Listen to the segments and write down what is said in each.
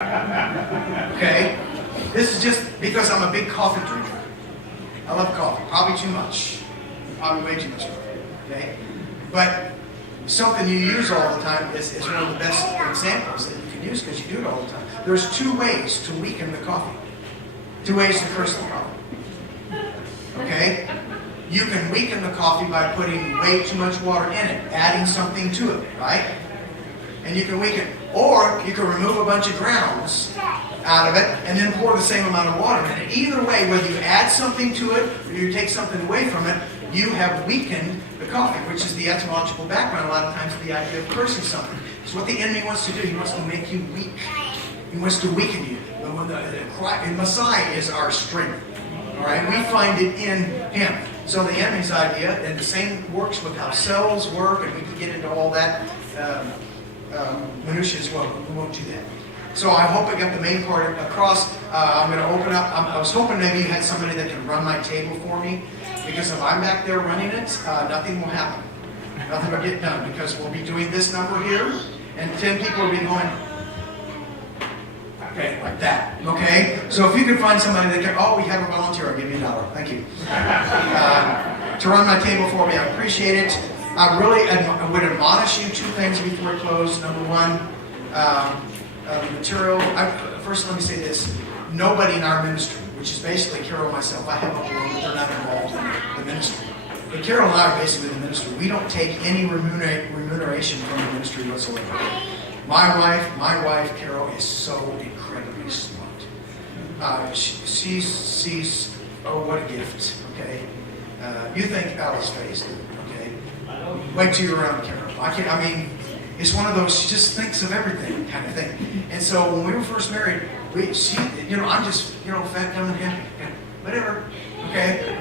Okay? This is just because I'm a big coffee drinker. I love coffee, probably too much. Probably way too much coffee. Okay? But something you use all the time is one of the best examples that you can use because you do it all the time. There's two ways to weaken the coffee. Two ways to curse the coffee. Okay? You can weaken the coffee by putting way too much water in it, adding something to it, right? And you can weaken it. Or you can remove a bunch of grounds out of it and then pour the same amount of water in it. Either way, whether you add something to it or you take something away from it, you have weakened the coffee, which is the etymological background a lot of times of the idea of cursing something. It's what the enemy wants to do. He wants to make you weak. He wants to weaken you. But when the Messiah is our strength. All right? We find it in Him. So the enemy's idea, and the same works with how cells work, and we can get into all that minutiae as well. We won't do that. So I hope I got the main part across. I'm going to open up. I was hoping maybe you had somebody that can run my table for me, because if I'm back there running it, nothing will happen. Nothing will get done, because we'll be doing this number here, and 10 people will be going, okay, like that. Okay? So if you can find somebody that can, oh, we have a volunteer, I'll give you $1. Thank you. To run my table for me, I appreciate it. I really would admonish you 2 things before we close. Number one, the material. First, let me say this. Nobody in our ministry, which is basically Carol and myself, I have a board, but they're not involved in the ministry. But Carol and I are basically the ministry. We don't take any remuneration from the ministry whatsoever. My wife, Carol, is so incredibly smart. She's oh, what a gift, okay? You think Alice faced it, okay? Wait till you're around Carol. I mean, it's one of those, she just thinks of everything kind of thing. And so when we were first married, I'm just, fat, dumb, and happy. And whatever, okay?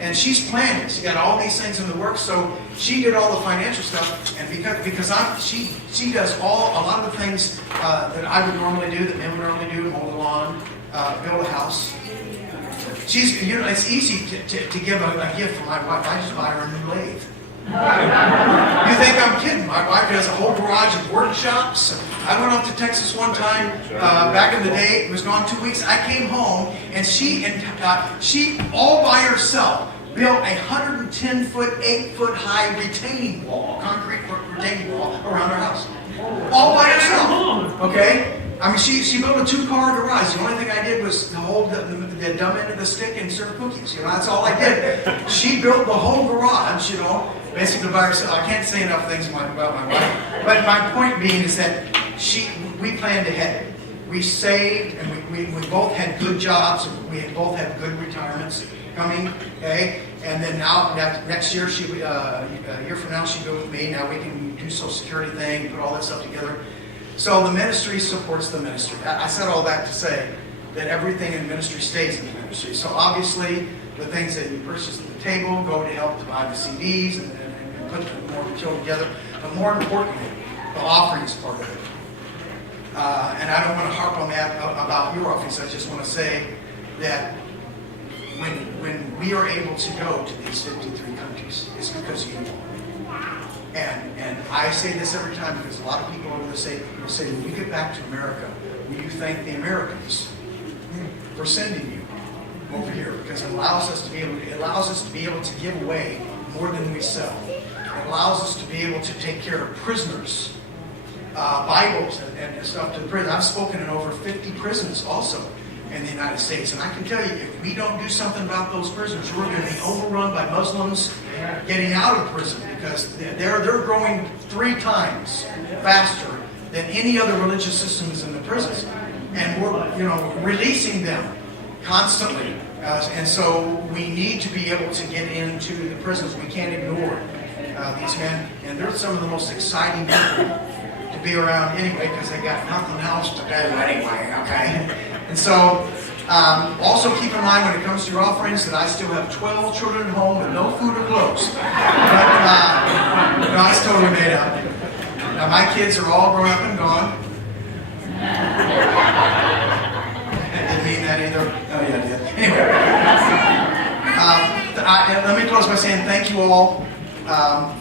And she's planning. She got all these things in the works, so she did all the financial stuff. And because she does a lot of the things that I would normally do, that men would normally do, mow the lawn, build a house. It's easy to give a gift for my wife. I just buy her a new lathe. You think I'm kidding? My wife has a whole garage of workshops. I went off to Texas one time back in the day. It was gone 2 weeks. I came home and she all by herself built a 110-foot, 8-foot high retaining wall, concrete retaining wall around her house. All by herself. Okay? I mean, she built a 2-car garage. The only thing I did was to hold the dumb end of the stick and serve cookies. That's all I did. She built the whole garage, basically by herself. I can't say enough things about my wife. But my point being is that we planned ahead. We saved, and we both had good jobs. We both had good retirements coming. Okay, and then now next year, a year from now, she'll go with me. Now we can do Social Security thing, put all that stuff together. So the ministry supports the ministry. I said all that to say that everything in ministry stays in the ministry. So obviously, the things that you purchase at the table go to help to buy the CDs and put more material together. But more importantly, the offering is part of it. And I don't want to harp on that about your offerings. I just want to say that when we are able to go to these 53 countries, it's because you are. And I say this every time because a lot of people over there will say, when you get back to America, will you thank the Americans for sending you over here? Because it allows us to be able to give away more than we sell. It allows us to be able to take care of prisoners, Bibles and stuff to the prison. I've spoken in over 50 prisons also in the United States. And I can tell you, if we don't do something about those prisoners, we're going to be overrun by Muslims getting out of prison because they're growing 3 times faster than any other religious systems in the prisons. And we're releasing them constantly. And so we need to be able to get into the prisons. We can't ignore these men. And they're some of the most exciting people to be around anyway because they got nothing else to do anyway, okay? And so, also keep in mind when it comes to your offerings that I still have 12 children at home with no food or clothes. But, no, it's totally made up. Now, my kids are all grown up and gone. I didn't mean that either. Oh, yeah, I did. Anyway, let me close by saying thank you all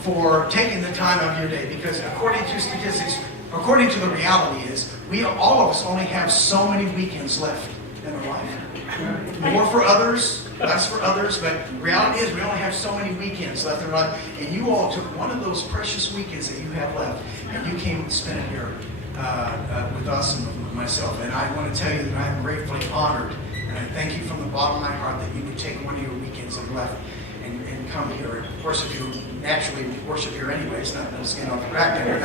for taking the time of your day because according to statistics, according to the reality is, all of us only have so many weekends left in our life. More for others, less for others, but reality is we only have so many weekends left in our life. And you all took one of those precious weekends that you have left, and you came and spent it here with us and with myself. And I want to tell you that I am gratefully honored, and I thank you from the bottom of my heart that you would take one of your weekends and left and come here. And of course, if you naturally worship here anyways, not no skin off the crack there.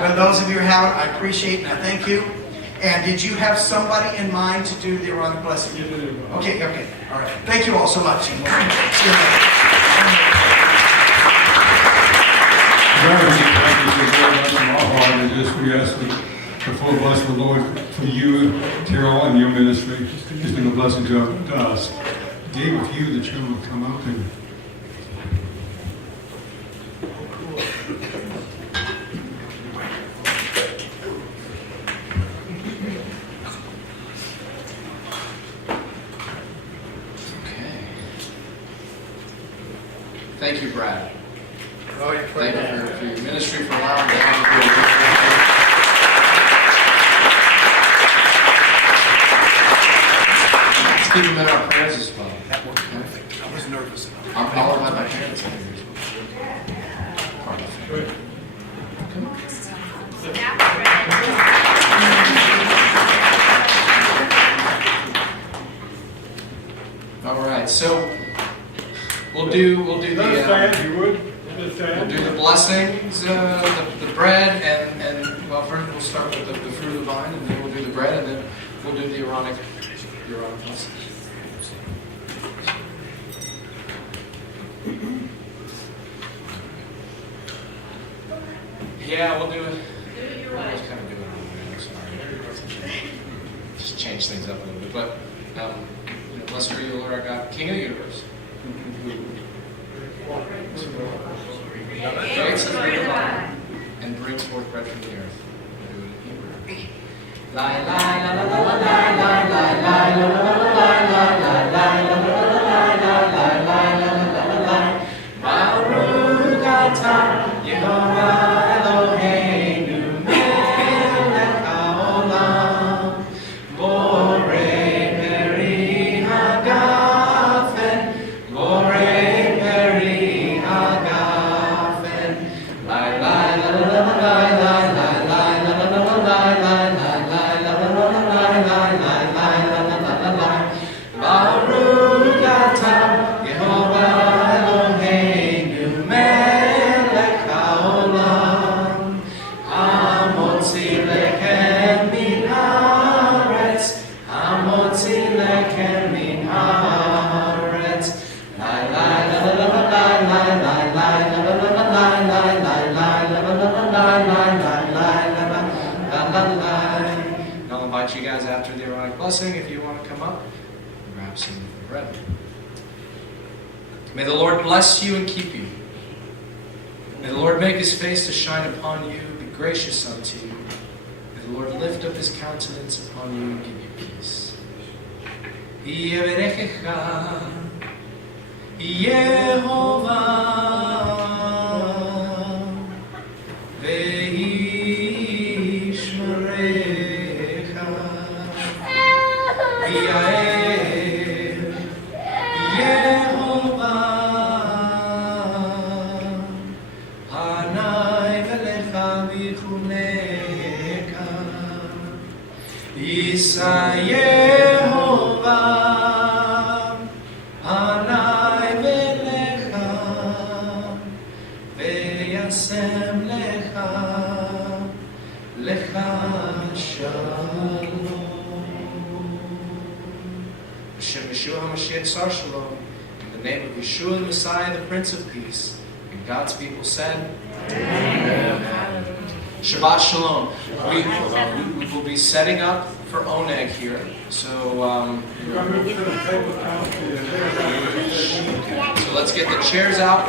But those of you who haven't, I appreciate and I thank you. And did you have somebody in mind to do the Aaronic blessing? Okay, all right. Thank you all so much. And we'll see you later. We ask the full blessing of the Lord for you, Terrell, and your ministry. It's been a blessing to us. Dave, if you, the children, will come up and Thank you, Brad. Oh, you're Thank you for your ministry, for allowing me to have Let's keep them in our prayers as well. That worked perfect. I was nervous. I'll have my parents in here. Come on. All right, so we'll do the blessings, the bread, and well, first we'll start with the fruit of the vine, and then we'll do the bread, and then we'll do the Aaronic blessings. Yeah, we'll do it. We'll just kind of do it on the way. Sorry. Just change things up a little bit, but blessed are you, Lord our God, King of the universe. And brings forth bread from the earth. Do it in Hebrew. La la la la la la la la la I'll invite you guys after the Aaronic blessing if you want to come up and grab some bread. May the Lord bless you and keep you. May the Lord make his face to shine upon you, be gracious unto you. May the Lord lift up his countenance upon you and give you peace. Yevarechecha, Yehovah, ve'yishmerecha, Yael, Yehovah, Hanai velecha vichunecha, Isa Yehovah, Hanai velecha, ve'yasem lecha, lecha shalom. Hashem Yeshua HaMashiach Sar Shalom. In the name of Yeshua the Messiah, the Prince of Peace. And God's people said, Amen. Shabbat Shalom. We will be setting up for Oneg here. So, so let's get the chairs out.